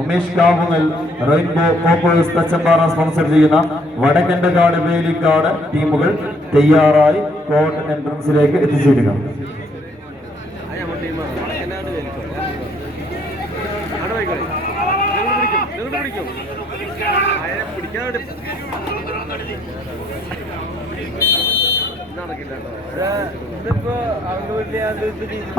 Umesh Kavungal rainbow കോപ്പേഴ്സ് Thachampara sponsor ചെയ്യുന്ന വടക്കൻകാട് വേലിക്കാട് ടീമുകൾ തയ്യാറായി കോർട്ട് എൻട്രൻസിലേക്ക് എത്തിച്ചേരുക.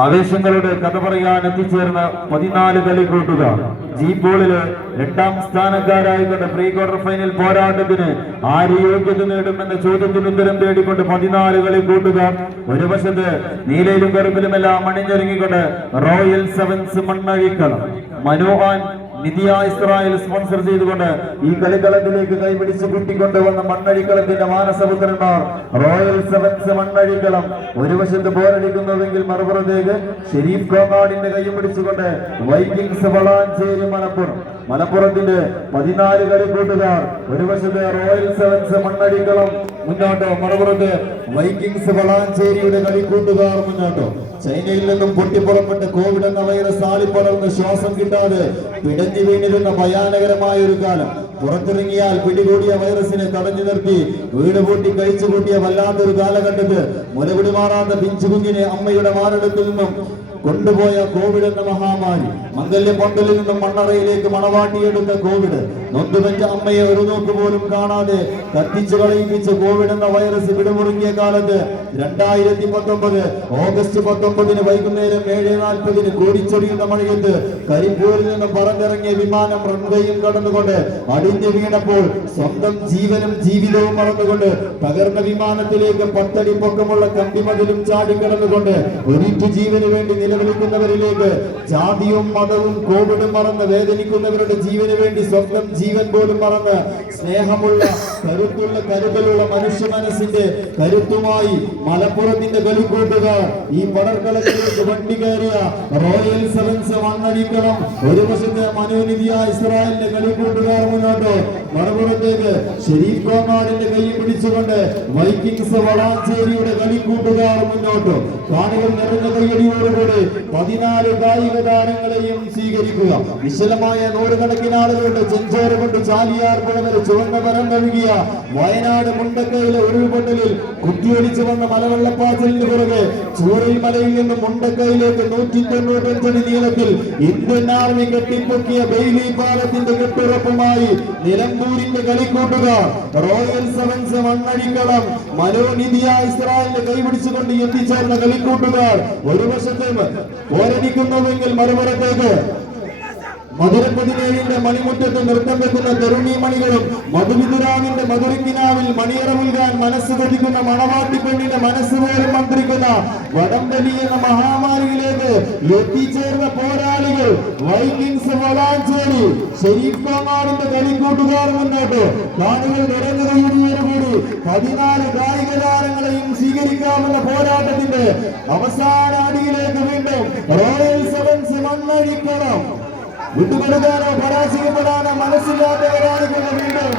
ആവേശങ്ങളുടെ കഥ പറയാൻ എത്തിച്ചേർന്ന 14 കളിക്കൂട്ടുകാർ ജി ബോളില് 2ാം സ്ഥാനക്കാരായിക്കൊണ്ട് പ്രീ ക്വാർട്ടർ ഫൈനൽ പോരാട്ടത്തിന് ആര് യോഗ്യത നേടുമെന്ന ചോദ്യത്തിന് ഉത്തരം തേടിക്കൊണ്ട് 14 കളിക്കൂട്ടുകാർ. ഒരു വശത്ത് നീലയിലും കറുപ്പിലുമെല്ലാം അണിഞ്ഞൊരുങ്ങിക്കൊണ്ട് royal sevens മണ്ണഴിക്കളം മനോഹാൻ Nithya Israel sponsor ചെയ്തുകൊണ്ട് ഈ കളിക്കളത്തിലേക്ക് കൈപിടിച്ച് കൂട്ടിക്കൊണ്ടുവന്ന മണ്ണഴിക്കളത്തിന്റെ മാനസപുത്രന്മാർ റോയൽ സെവൻസ് മണ്ണഴിക്കളം. ഒരു വശത്ത് പോരടിക്കുന്നുവെങ്കിൽ മറുപുറത്തേക്ക് ഷെരീഫ് കോങ്ങാടിന്റെ കൈയും പിടിച്ചുകൊണ്ട് വൈക്കിങ്സ് വളാഞ്ചേരി മലപ്പുറത്തിന്റെ 14 കളിക്കൂട്ടുകാർ. ഒരു വശത്ത് റോയൽ സെവൻസ് മണ്ണഴിക്കളം മുന്നോട്ടോ, മറുപുറത്ത് വൈക്കിങ്സ് വളാഞ്ചേരിയുടെ കളിക്കൂട്ടുകാർ മുന്നോട്ടോ. ചൈനയിൽ നിന്നും പൊട്ടിപ്പുറപ്പെട്ട് കോവിഡ് എന്ന വൈറസ് ആളിപ്പടർന്ന് ശ്വാസം കിട്ടാതെ പിടഞ്ഞു വീണിരുന്ന ഭയാനകരമായ ഒരു കാലം. പുറത്തിറങ്ങിയാൽ പിടികൂടിയ വൈറസിനെ തടഞ്ഞു നിർത്തി വീട് പൂട്ടി കഴിച്ചു കൂട്ടിയ വല്ലാത്തൊരു കാലഘട്ടത്ത് മുലകുടി മാറാത്ത പിഞ്ചുകുഞ്ഞിനെ അമ്മയുടെ മാറിടത്തിൽ നിന്നും കൊണ്ടുപോയ കോവിഡ് എന്ന മഹാമാരി. മംഗല്യ പന്തലിൽ നിന്നും മണ്ണറയിലേക്ക് മണവാട്ടിയെടുത്ത കോവിഡ്. നൊന്തുപെറ്റ അമ്മയെ ഒരു നോക്ക് പോലും കാണാതെ കത്തിച്ചു കളയിപ്പിച്ച കോവിഡ് എന്ന വൈറസ് പിടിമുറുക്കിയ കാലത്ത് 2019 ഓഗസ്റ്റ് 19 വൈകുന്നേരം 7:40 കോടിച്ചൊറിയുന്ന മഴയത്ത് കരിപ്പൂരിൽ നിന്നും പറന്നിറങ്ങിയ വിമാനം റൺവേയും കടന്നുകൊണ്ട് അടിഞ്ഞു വീണപ്പോൾ സ്വന്തം ജീവനും ജീവിതവും മറന്നുകൊണ്ട് തകർന്ന വിമാനത്തിലേക്ക് 10 അടി പൊക്കമുള്ള കമ്പിമതിലും ചാടിക്കടന്നുകൊണ്ട് ഒരിറ്റു ജീവന് വേണ്ടി നിലവിളിക്കുന്നവരിലേക്ക് ജാതിയും മതവും കോവിഡും മറന്ന് വേദനിക്കുന്നവരുടെ ജീവന് വേണ്ടി സ്വന്തം ജീവൻ പോലും മറന്ന് സ്നേഹമുള്ള കരുതലുള്ള മനുഷ്യ മനസ്സിന്റെ കരുത്തുമായി മലപ്പുറത്തിന്റെ കളിക്കൂട്ടുകാർ ഈ പടർക്കളത്തിലേക്ക് വണ്ടി കയറിയ റോയൽ സെവൻസ് മണ്ണഴിക്കണം. ഒരു വശത്ത് മനോനിധിയ ഇസ്രായേലിന്റെ കളിക്കൂട്ടുകാർ മുന്നോട്ട്, മറുപുറത്തേക്ക് ഷെരീഫ് കോങ്ങാടിന്റെ കൈ പിടിച്ചുകൊണ്ട് വൈക്കിങ്സ് വളാഞ്ചേരിയുടെ കളിക്കൂട്ടുകാർ മുന്നോട്ട്. കാണികൾ നിറഞ്ഞ കൈയടിയോടുകൂടി 14 കായിക താരങ്ങളെയും സ്വീകരിക്കുക. വിശലമായ നൂറുകണക്കിന് ആളുകളുടെ ചെഞ്ചോറ് കൊണ്ട് ചാലിയാർ പുഴ വരെ ചുവന്ന മരം നൽകിയ വയനാട് മുണ്ടക്കയിലെ ഉരുൾപൊട്ടലിൽ കുത്തിയൊലിച്ചു വന്ന മലവെള്ളപ്പാച്ചിലിന് പുറകെ ചൂരൽ മലയിൽ നിന്നും മുണ്ടക്കയിലേക്ക് 195 അടി നീളത്തിൽ ഇന്ത്യൻ ആർമി കെട്ടിപ്പൊക്കിയ ബെയിലി പാലത്തിന്റെ കെട്ടുറപ്പുമായി നിലമ്പൂരിന്റെ കളിക്കൂട്ടുകാർ റോയൽ സെവൻസ് മണ്ണഴിക്കളം മനോനിധിയ ഇസ്രായേലിന്റെ കൈപിടിച്ചുകൊണ്ട് എത്തിച്ചേർന്ന കളിക്കൂട്ടുകാർ. ഒരു വശത്ത് പോരടിക്കുന്നുവെങ്കിൽ മറുപുറത്തേക്ക് മധുര17ന്റെ മണിമുറ്റത്ത് നൃത്തം വെക്കുന്ന തരുണി മണികളും മധുവിതുരാവിന്റെ മധുരക്കിനാവിൽ മണിയറ മുൽകാൻ മനസ്സ് കൊതിക്കുന്ന മണവാട്ടിപ്പെണ്ണിന്റെ മനസ്സ് പോലും മന്ത്രിക്കുന്ന വടംവലി എന്ന മഹാമാരിയിലേക്ക് എത്തിച്ചേർന്ന പോരാളികൾ വൈക്കിങ്സ് വളാഞ്ചേരി ഷെരീഫ് കോങ്ങാടിന്റെ കളിക്കൂട്ടുകാർ മുന്നോട്ട്. കാണികൾ നിറഞ്ഞുകൂടി 14 കായിക താരങ്ങളെയും സ്വീകരിക്കാവുന്ന പോരാട്ടത്തിന്റെ അവസാന അടിയിലേക്ക് വീണ്ടും റോയൽ സെവൻസ് മണ്ണഴിക്കണം. വിട്ടുകൊടുക്കാനോ പരാജയപ്പെടാനോ മനസ്സില്ലാത്തവരാണിക്കുന്ന വീണ്ടും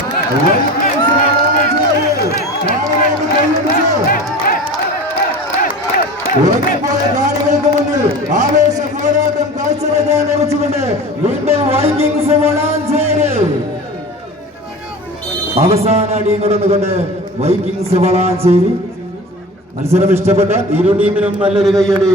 ഉറങ്ങിപ്പോയ കാണികൾക്ക് മുന്നിൽ ആവേശ പോരാട്ടം കാഴ്ചവെക്കാൻ ലഭിച്ചുകൊണ്ട് വീണ്ടും വൈക്കിങ്സ് വളാഞ്ചേരി അവസാന അടി കടന്നുകൊണ്ട് വൈക്കിങ്സ് വളാഞ്ചേരി. മത്സരം ഇഷ്ടപ്പെട്ട ഇരു ടീമിനും നല്ലൊരു കയ്യടി.